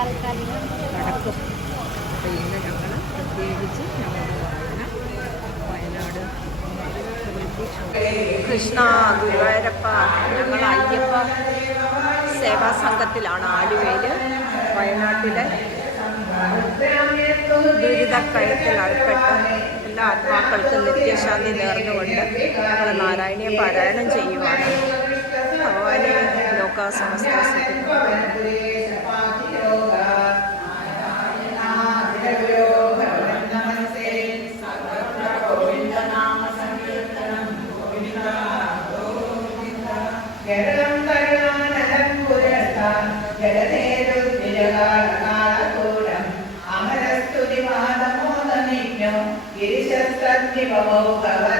നടക്കും. അപ്പോൾ ഇന്ന് ഞങ്ങൾ പ്രത്യേകിച്ച് ഞങ്ങളുടെ വായന വയനാട് കൃഷ്ണ ഗുരുവായൂരപ്പ ഞങ്ങൾ അയ്യപ്പ സേവാ സംഘത്തിലാണ് ആലുവയിൽ വയനാട്ടിലെ ദുരിതക്കയത്തിൽ അകപ്പെട്ട് എല്ലാ ആത്മാക്കൾക്കും നിത്യശാന്തി നേർന്നുകൊണ്ട് ഞങ്ങൾ നാരായണീയ പാരായണം ചെയ്യുവാണ്. ഭഗവാനെ ലോക പുരസ്താൻ ജലനേരുകാലകൂടം അമരസ്തുതിവാദമോദനിജ്ഞോ ഗിരിശസ്തദ്വിഭവോ ഭവത്പ്രിയാർത്ഥം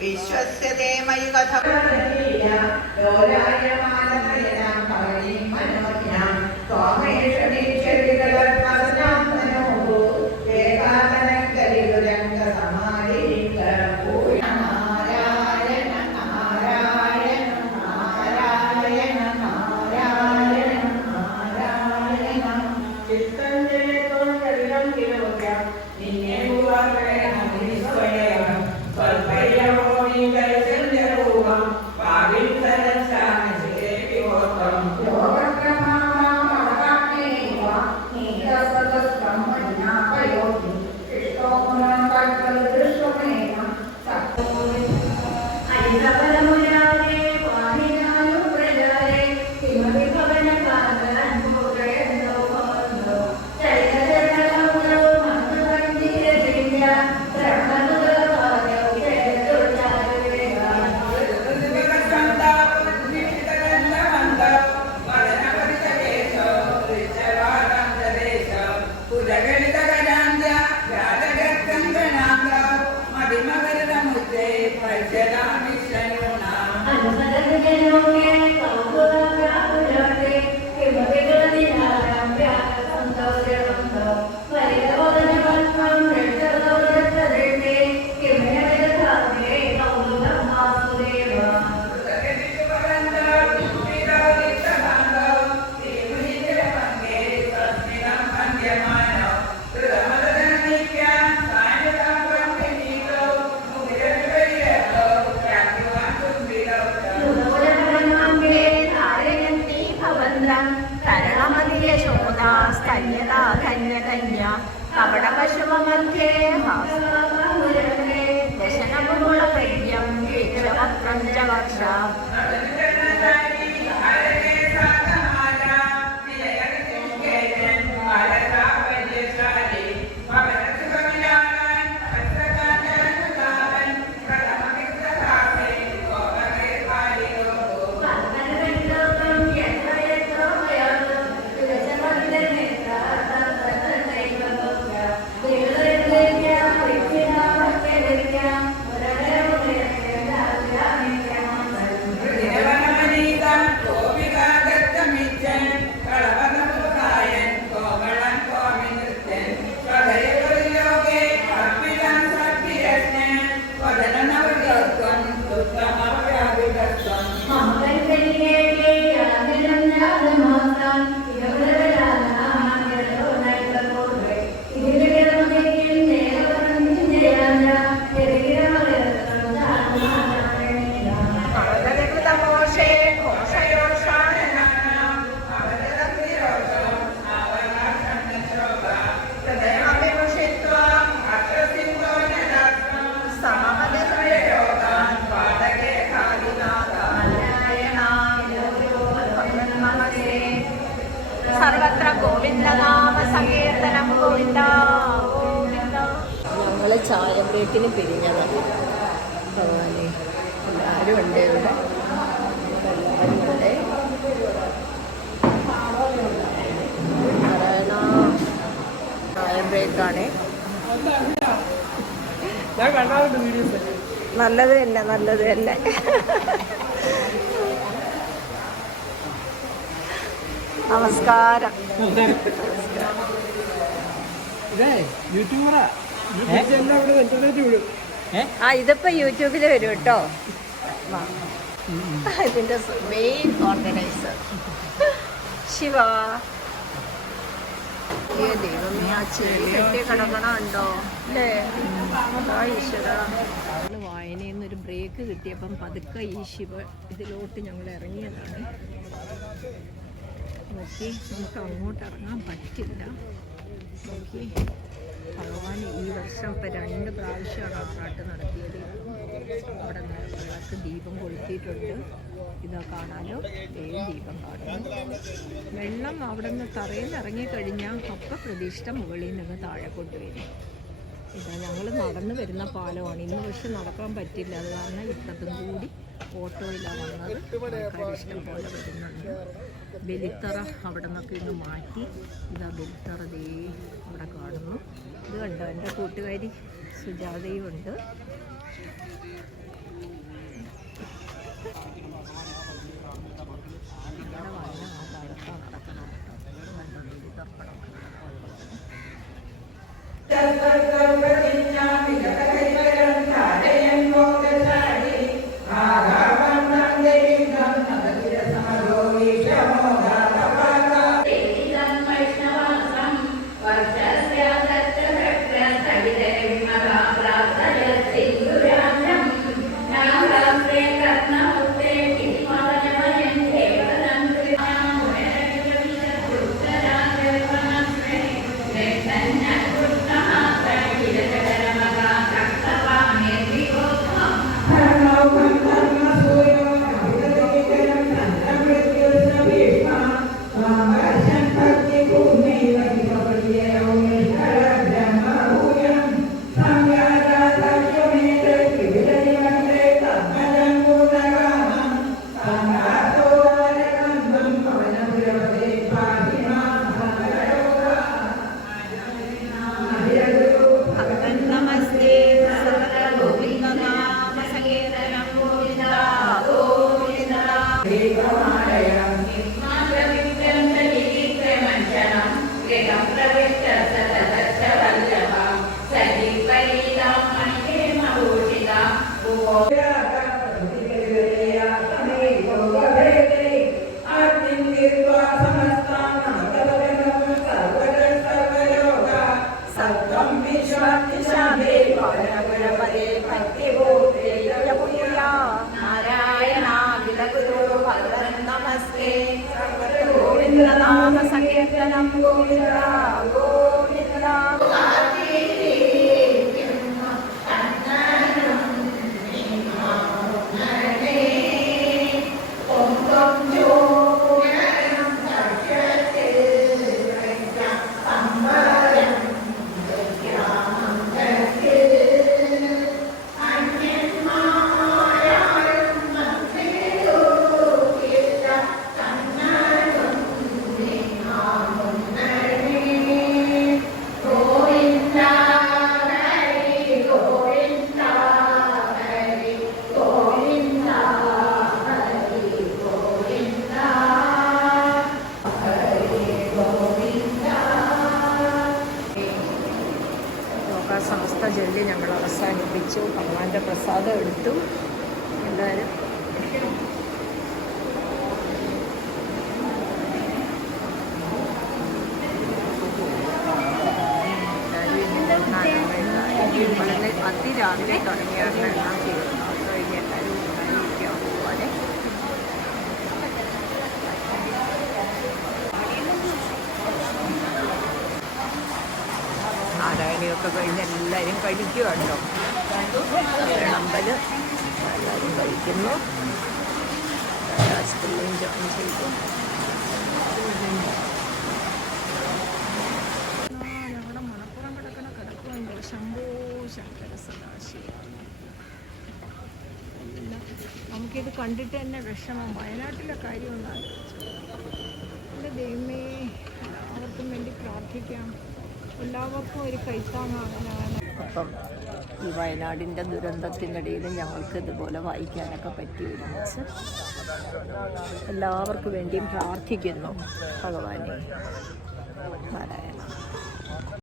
വിശ്വസ്യ തേ മയി കഥ കപടപശുമധ്യേ Lord. श्रवणपशुवमध्ये हासनाहुरणे दशनभूगुणपद्यं विक्रमप्रञ्चवर्षा സർവത്ര ഗോവിന്ദനാമ സങ്കീർത്തനം ഗോവിന്ദ. ഗോവിന്ദ ഞങ്ങൾ ചായബ്രേക്കിന് പിരിഞ്ഞത്. ഭഗവാനെ എല്ലാവരും ഉണ്ട് ഇവിടെ. ചായ നല്ലത് തന്നെ നല്ലത് തന്നെ. നമസ്കാരം. ആ. ഇതിപ്പോ യൂട്യൂബിൽ വരും കേട്ടോ. ഇതിന്റെ മെയിൻ ഓർഗനൈസർ ശിവ. ദൈവമേ ആ ചെടി കെട്ടി അല്ലേ? ഈശ്വര. വായനയിൽ ബ്രേക്ക് കിട്ടിയപ്പം പതുക്കെ ഈ ശിവ ഇതിലോട്ട് ഞങ്ങൾ ഇറങ്ങിയതാണ്. നോക്കി. നമുക്ക് അങ്ങോട്ട് ഇറങ്ങാൻ പറ്റില്ല. നോക്കി. ഭഗവാൻ ഈ വർഷം ഇപ്പം രണ്ട് പ്രാവശ്യമാണ് ആറാട്ട് നടത്തിയത്. അവിടെ വിളക്ക് ദീപം കൊളുത്തിയിട്ടുണ്ട്. ഇത് കാണാനോ ഏ ദീപം കാണുന്നു. വെള്ളം അവിടെ നിന്ന് തറയിൽ നിന്ന് ഇറങ്ങിക്കഴിഞ്ഞാൽ അപ്പം പ്രതീക്ഷിച്ച മുകളിൽ നിന്ന് താഴെ കൊണ്ടുവരും. ഇതാ ഞങ്ങൾ നടന്നു വരുന്ന പാലമാണ്. ഇന്ന് പക്ഷെ നടക്കാൻ പറ്റില്ല. അത് കാരണം ഇപ്പത്തും കൂടി ഓട്ടോയിലാണ് വന്നത്. ഇഷ്ടം പോലെ വരുന്നുണ്ട്. ബലിത്തറ അവിടെ നിന്നൊക്കെ ഇന്ന് മാറ്റി ഇതാ ബലിത്തറ ദേ അവിടെ കാണുന്നു. ഇത് കണ്ടോ? എന്റെ കൂട്ടുകാരി സുജാതയും ഉണ്ട്. നമസ്തേ ഗോവിന്ദനാമ സങ്കീർത്തനം പ്രസാദം എടുത്തു. എന്തായാലും. വളരെ അതിരാവിലെ തുടങ്ങിയാണ് എല്ലാം ചെയ്യുന്നത് അത് കഴിഞ്ഞ് എല്ലാവരും ഉണ്ടായിരിക്കാം പോലെ നാരായണിയൊക്കെ കഴിഞ്ഞ് എല്ലാവരും കഴിക്കുവാണല്ലോ. അമ്പൽ എല്ലാവരും കഴിക്കുന്നു. രാജപിള്ളയും ജോയിൻ ചെയ്തു. ഞങ്ങളുടെ മണപ്പുറം കിടക്കണ കിടക്കുന്നുണ്ട് ശംഭോ ശങ്കര സദാശിവ. നമുക്കിത് കണ്ടിട്ട് തന്നെ വിഷമം. വയനാട്ടിലെ കാര്യം എന്റെ ദൈവമേ എല്ലാവർക്കും വേണ്ടി പ്രാർത്ഥിക്കാം. എല്ലാവർക്കും ഒരു കൈത്താങ്ങാകാനാണ് അപ്പം ഈ വയനാടിന്റെ ദുരന്തത്തിനിടയിൽ ഞങ്ങൾക്ക് ഇതുപോലെ വായിക്കാനൊക്കെ പറ്റി ഒരുമിച്ച്. എല്ലാവർക്കും വേണ്ടിയും പ്രാർത്ഥിക്കുന്നു ഭഗവാനെ. നാരായണ